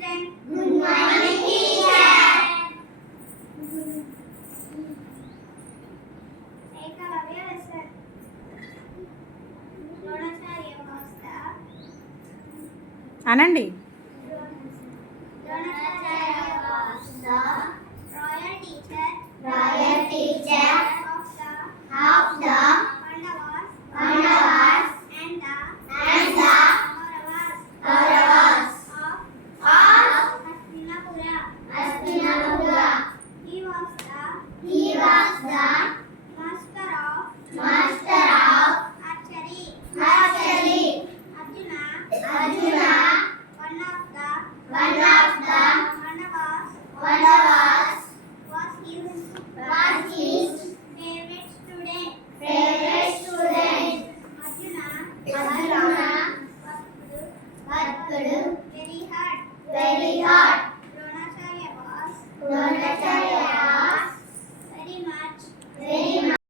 Good morning, teacher. Eklavya lesson. Dronacharya Vasta. అనండి. Dronacharya Vasta. Royal teacher. Of the Pandavas and the Kauravas of Hastinapura. He was the master of archery. Arjuna, one of the Pandavas, was his favorite student. Arjuna worked very hard